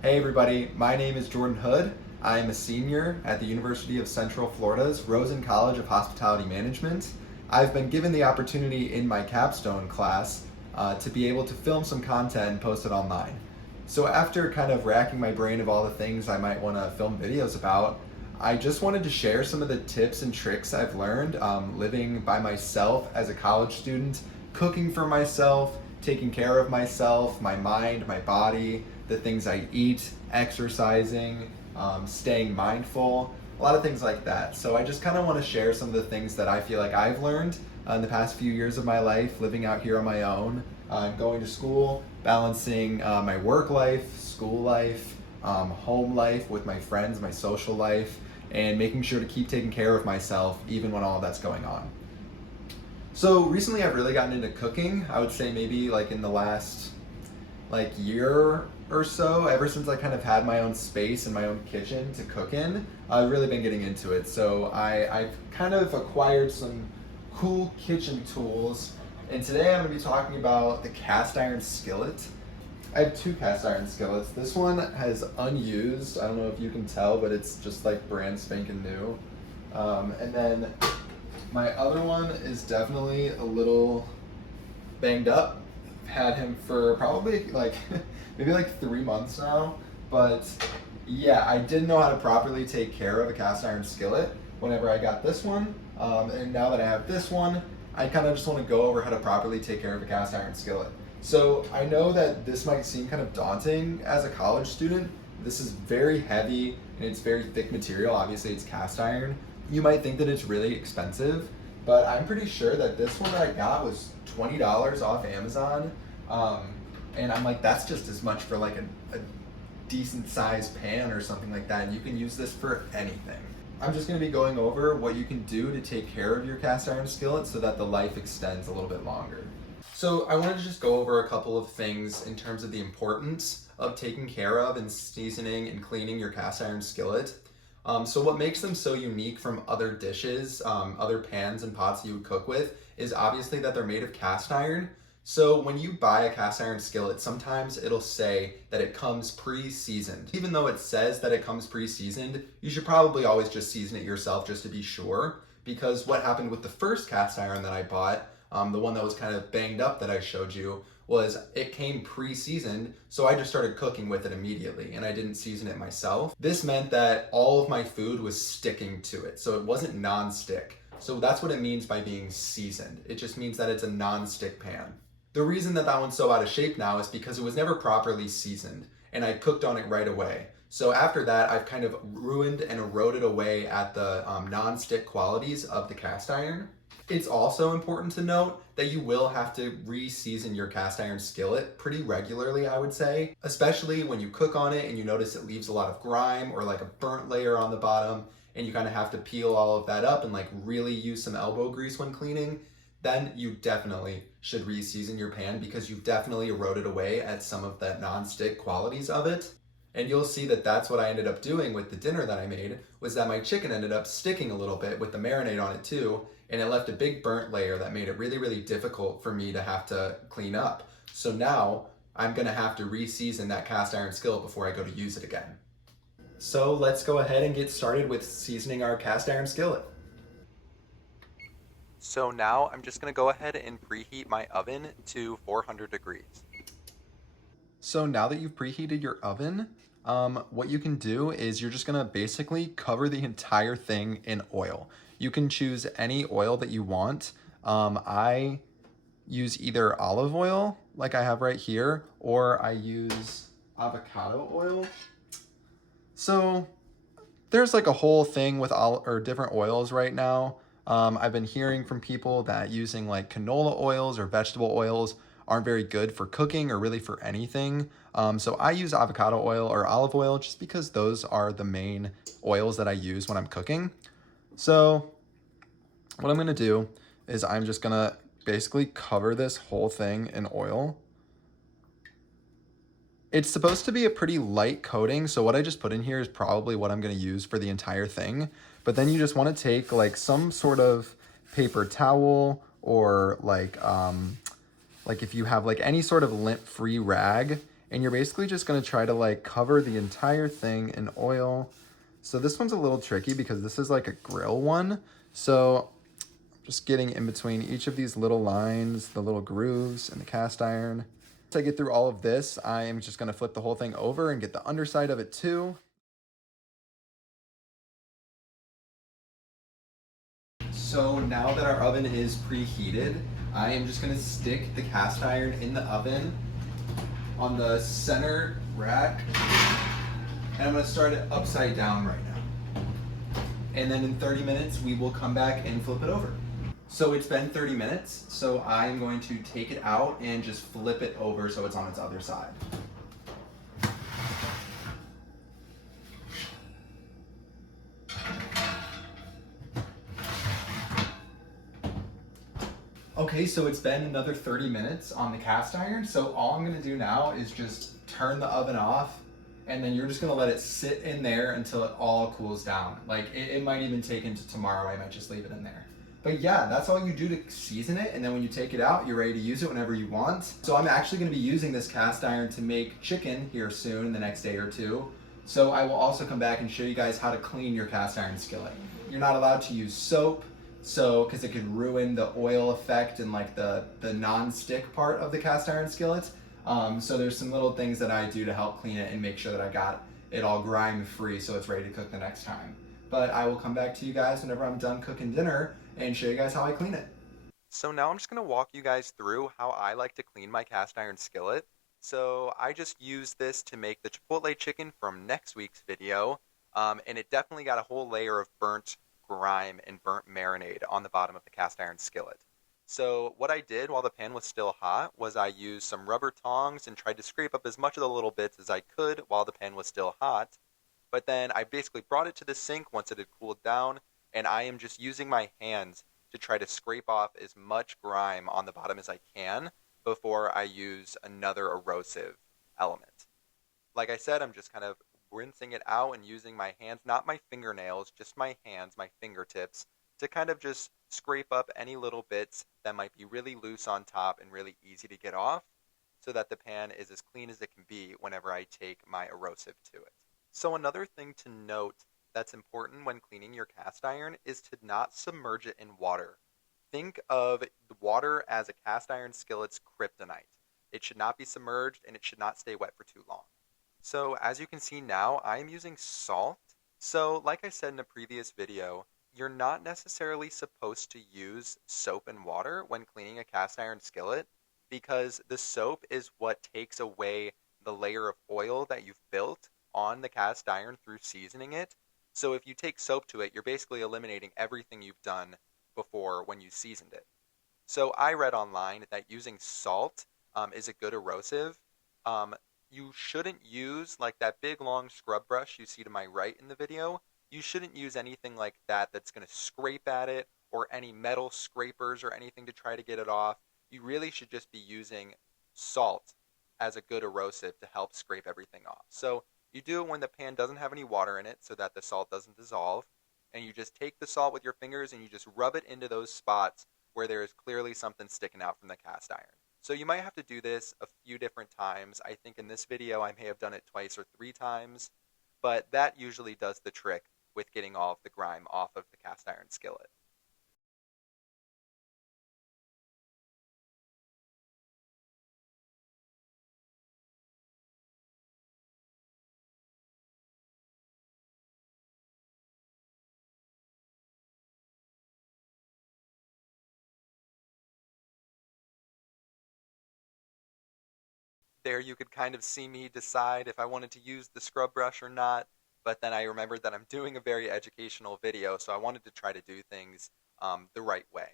Hey everybody, my name is Jordan Hood. I'm a senior at the University of Central Florida's Rosen College of Hospitality Management. I've been given the opportunity in my capstone class to be able to film some content and post it online. So after kind of racking my brain of all the things I might want to film videos about, I just wanted to share some of the tips and tricks I've learned living by myself as a college student, cooking for myself, taking care of myself, my mind, my body, the things I eat, exercising, staying mindful, a lot of things like that. So I just kind of want to share some of the things that I feel like I've learned in the past few years of my life, living out here on my own, going to school, balancing my work life, school life, home life with my friends, my social life, and making sure to keep taking care of myself even when all that's going on. So recently I've really gotten into cooking. I would say maybe like in the last year or so, ever since I kind of had my own space and my own kitchen to cook in, I've really been getting into it. So I've kind of acquired some cool kitchen tools, and today I'm going to be talking about the cast iron skillet. I have two cast iron skillets. This one has unused. I don't know if you can tell, but it's just like brand spanking new. And then my other one is definitely a little banged up. Had him for probably like maybe like 3 months now. But yeah, I didn't know how to properly take care of a cast iron skillet whenever I got this one. And now that I have this one, I kind of just want to go over how to properly take care of a cast iron skillet. So I know that this might seem kind of daunting as a college student. This is very heavy and it's very thick material. Obviously, it's cast iron. You might think that it's really expensive, but I'm pretty sure that this one that I got was $20 off Amazon. And I'm like, that's just as much for like a decent sized pan or something like that. And you can use this for anything. I'm just going to be going over what you can do to take care of your cast iron skillet so that the life extends a little bit longer. So I wanted to just go over a couple of things in terms of the importance of taking care of and seasoning and cleaning your cast iron skillet. So what makes them so unique from other dishes, other pans and pots you would cook with, is obviously that they're made of cast iron. So when you buy a cast iron skillet, sometimes it'll say that it comes pre-seasoned. Even though it says that it comes pre-seasoned, you should probably always just season it yourself just to be sure. Because what happened with the first cast iron that I bought, the one that was kind of banged up that I showed you, was it came pre-seasoned, so I just started cooking with it immediately and I didn't season it myself. This meant that all of my food was sticking to it, so it wasn't non-stick. So that's what it means by being seasoned. It just means that it's a non-stick pan. The reason that that one's so out of shape now is because it was never properly seasoned and I cooked on it right away. So after that, I've kind of ruined and eroded away at the non-stick qualities of the cast iron. It's also important to note that you will have to re-season your cast iron skillet pretty regularly, I would say, especially when you cook on it and you notice it leaves a lot of grime or like a burnt layer on the bottom and you kind of have to peel all of that up and like really use some elbow grease when cleaning. Then you definitely should re-season your pan because you've definitely eroded away at some of the non-stick qualities of it. And you'll see that that's what I ended up doing with the dinner that I made, was that my chicken ended up sticking a little bit with the marinade on it too, and it left a big burnt layer that made it really, really difficult for me to have to clean up. So now I'm gonna have to re-season that cast iron skillet before I go to use it again. So let's go ahead and get started with seasoning our cast iron skillet. So now I'm just gonna go ahead and preheat my oven to 400 degrees. So now that you've preheated your oven, what you can do is you're just gonna basically cover the entire thing in oil. You can choose any oil that you want. I use either olive oil, like I have right here, or I use avocado oil. So there's like a whole thing with all or different oils right now. I've been hearing from people that using like canola oils or vegetable oils aren't very good for cooking or really for anything. So I use avocado oil or olive oil just because those are the main oils that I use when I'm cooking. So what I'm gonna do is I'm just gonna basically cover this whole thing in oil. It's supposed to be a pretty light coating, so what I just put in here is probably what I'm gonna use for the entire thing. But then you just wanna take like some sort of paper towel or like if you have like any sort of lint-free rag, And you're basically just gonna try to like cover the entire thing in oil. So this one's a little tricky because this is like a grill one. So just getting in between each of these little lines, the little grooves in the cast iron. Once I get through all of this, I am just gonna flip the whole thing over and get the underside of it too. So now that our oven is preheated, I am just gonna stick the cast iron in the oven on the center rack, and I'm gonna start it upside down right now. And then in 30 minutes, we will come back and flip it over. So it's been 30 minutes, so I'm going to take it out and just flip it over so it's on its other side. Okay, so it's been another 30 minutes on the cast iron, so all I'm gonna do now is just turn the oven off, and then you're just gonna let it sit in there until it all cools down. Like, it might even take into tomorrow, I might just leave it in there. But yeah, that's all you do to season it, and then when you take it out, you're ready to use it whenever you want. So I'm actually gonna be using this cast iron to make chicken here soon, in the next day or two. So I will also come back and show you guys how to clean your cast iron skillet. You're not allowed to use soap, so because it could ruin the oil effect and like the non-stick part of the cast iron skillet. So there's some little things that I do to help clean it and make sure that I got it all grime free so it's ready to cook the next time. But I will come back to you guys whenever I'm done cooking dinner and show you guys how I clean it. So now I'm just going to walk you guys through how I like to clean my cast iron skillet. So I just use this to make the Chipotle chicken from next week's video, and it definitely got a whole layer of burnt grime and burnt marinade on the bottom of the cast iron skillet. So what I did while the pan was still hot was I used some rubber tongs and tried to scrape up as much of the little bits as I could while the pan was still hot. But then I basically brought it to the sink once it had cooled down, and I am just using my hands to try to scrape off as much grime on the bottom as I can before I use another erosive element. Like I said, I'm just kind of rinsing it out and using my hands, not my fingernails, just my hands, my fingertips, to kind of just scrape up any little bits that might be really loose on top and really easy to get off so that the pan is as clean as it can be whenever I take my erosive to it. So another thing to note that's important when cleaning your cast iron is to not submerge it in water. Think of the water as a cast iron skillet's kryptonite. It should not be submerged and it should not stay wet for too long. So as you can see now, I am using salt. So like I said in a previous video, you're not necessarily supposed to use soap and water when cleaning a cast iron skillet because the soap is what takes away the layer of oil that you've built on the cast iron through seasoning it. So if you take soap to it, you're basically eliminating everything you've done before when you seasoned it. So I read online that using salt is a good erosive. Um, you shouldn't use like that big long scrub brush you see to my right in the video. You shouldn't use anything like that that's going to scrape at it or any metal scrapers or anything to try to get it off. You really should just be using salt as a good erosive to help scrape everything off. So you do it when the pan doesn't have any water in it so that the salt doesn't dissolve. And you just take the salt with your fingers and you just rub it into those spots where there is clearly something sticking out from the cast iron. So you might have to do this a few different times. I think in this video I may have done it twice or 3 times, but that usually does the trick with getting all of the grime off of the cast iron skillet. There you could kind of see me decide if I wanted to use the scrub brush or not, but then I remembered that I'm doing a very educational video, so I wanted to try to do things the right way.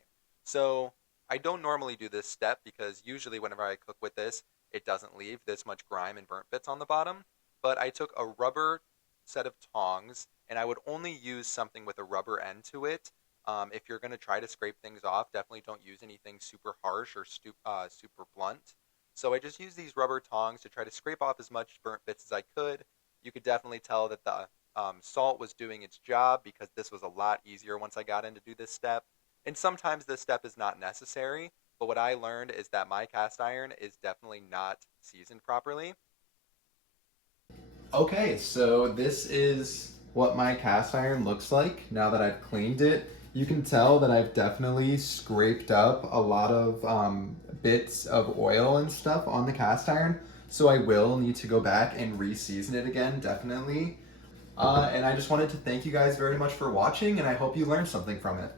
So I don't normally do this step because usually whenever I cook with this, it doesn't leave this much grime and burnt bits on the bottom, but I took a rubber set of tongs, and I would only use something with a rubber end to it. If you're going to try to scrape things off, definitely don't use anything super harsh or super blunt. So I just used these rubber tongs to try to scrape off as much burnt bits as I could. You could definitely tell that the salt was doing its job because this was a lot easier once I got in to do this step. And sometimes this step is not necessary, but what I learned is that my cast iron is definitely not seasoned properly. Okay, so this is what my cast iron looks like now that I've cleaned it. You can tell that I've definitely scraped up a lot of bits of oil and stuff on the cast iron, so I will need to go back and re-season it again, definitely. And I just wanted to thank you guys very much for watching, and I hope you learned something from it.